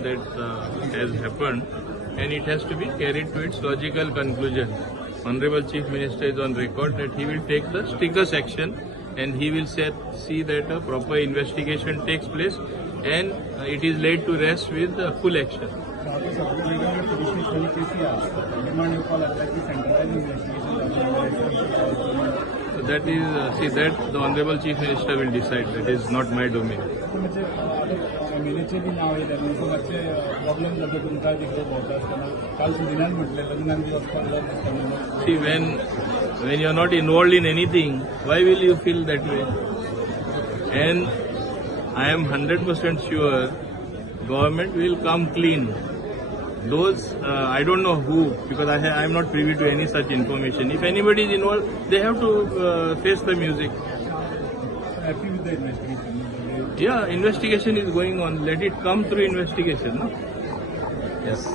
incident that has happened, and it has to be carried to its logical conclusion. Honorable Chief Minister is on record that he will take the strictest action, and he will see that a proper investigation takes place and it is laid to rest with full action. So that is, that the Honorable Chief Minister will decide. That is not my domain. See, when you are not involved in anything, why will you feel that way? And I am 100% sure government will come clean. Those, I don't know who, because I am not privy to any such information. If anybody is involved, they have to face the music. Happy with the investigation? Yeah, investigation is going on. Let it come through investigation. No? Yes.